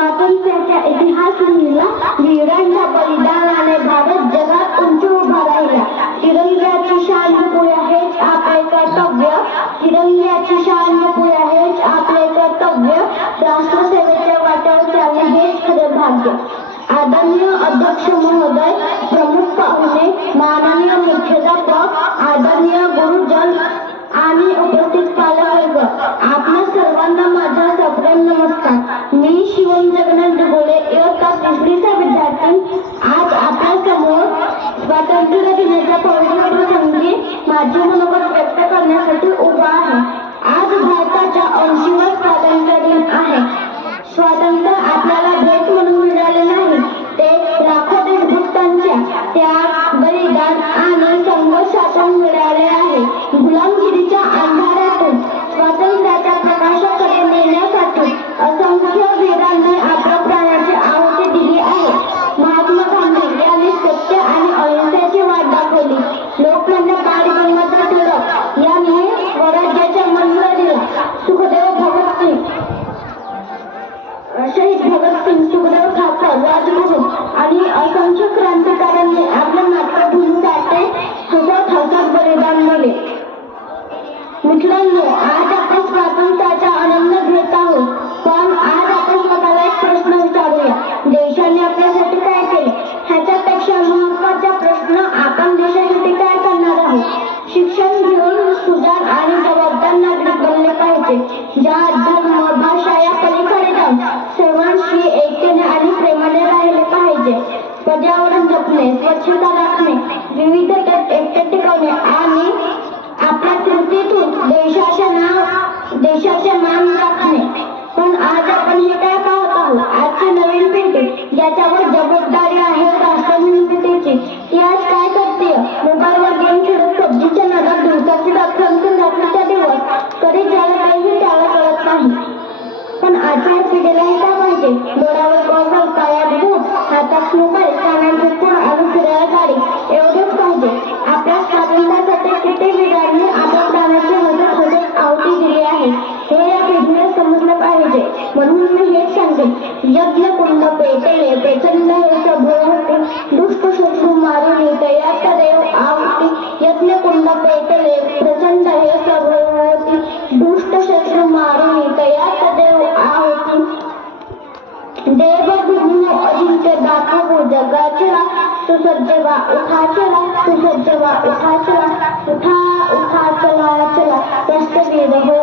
स्वातंत्र्याचा इतिहास लिहिला, वीरांच्या बलिदानाने भारत जगात उंच उभा राहिला. तिरंग्याची शान जपूया हेच आपले कर्तव्य, तिरंग्याची शान जपूया हेच आपले कर्तव्य, राष्ट्रसेवेच्या वाटेवर चालणे हेच खरे भाग्य. आदरणीय अध्यक्ष महोदय, प्रमुख पाहुणे, माननीय मुख्याध्यापक, आदरणीय गुरुजन आणि उपस्थित पालकवर्ग, आपल्या सर्वांना माझा सप्रेम नमस्कार. मी शिवम जगन्नाथ दुगोळे, इयत्ता 3रीचा विद्यार्थी आज आपल्या समोर स्वातंत्र्य दिनाच्या पवित्र प्रसंगी माझे मनोगत व्यक्त करण्यासाठी उभा आहे. आज भारताच्या 80वा स्वातंत्र्य दिन आहे. स्वातंत्र्य आपल्याला भेट म्हणून मिळाले नाही, ते लाखो देशभक्तांच्या त्याग, बलिदान आणि संघर्षातून मिळाले आहे. गुलामगिरीच्या अंधारातून स्वातंत्र्याच्या प्रकाशाकडे नेण्यासाठी असंख्य वीरांनी आपल्या प्राणाची आहुती दिली आहे. महात्मा गांधी यांनी सत्य आणि अहिंसेची वाट दाखवली. लोकमान्य बाळ गंगाधर टिळक यांनी स्वराज्याचा मंत्र दिला. शहीद भगतसिंग, सुखदेव ठाकर, राजगुरू आणि असंख्य क्रांतिकारकांनी आपल्या मातृभूमीसाठी हसत बलिदान दिले. मित्रांनो, आज आपण स्वातंत्र्याचा आनंद घेत आहोत, पण आज आपण स्वतःला एक प्रश्न विचारूया, देशाने आपल्यासाठी काय केले? ह्याच्यापेक्षा महत्त्वाचा प्रश्न, आपण देशासाठी काय करणार आहोत? शिक्षण घेऊन सुजाण आणि जबाबदार नागरिक बनले पाहिजे, ज्या धर्म, भाषा या पलीकडे जाऊन सर्वांशी एकतेने आणि प्रेमाने राहिले पाहिजे. पर्यावरण जपणे, स्वच्छता राखणे, विविधतेत एकते टिकवणे आणि आपल्या कृतीतून देशाचे मान राखणे. पण आज आपण हे काय पाहत आहोत? आजची नवीन पिढी ज्याच्यावर जबाबदारी आहे राष्ट्रनिर्मितीची, ती आज काय करते? मोबाईलवर गेम खेळत पबजीच्या नादात दिवसाची रात्रीचा दिवस कधी ज्याला पाहिजे त्याला कळत नाही. पण आजच्या पिढीला हे काय पाहिजे? डोळ्यावर गॉगल, पायात बूट, हातात मोबाईल, कानात हेडफोन आणि फिरायला गाडी, एवढेच पाहिजे. आपल्या स्वातंत्र्यासाठी किती वीरांनी आपल्या प्राणाची हसत आहुती दिली आहे हे या पिढीने समजलं पाहिजे. म्हणून मी हेच सांगेन, यज्ञ कुंड पेटले, प्रचंड हे सभोवती, दुष्ट शत्रू मारुनी तयात देव आहुती. यज्ञ कुंड पेटले, प्रचंड हे सभोवती, दुष्ट शत्रू मारुनी तयात देव आहुती. देवभूमी अजिंक्य दाखवू जगाचला, सुसज्ज व्हा उठा चला, सुसज्ज व्हा उठा चला, उठा चला चला, राष्ट्रवीर हो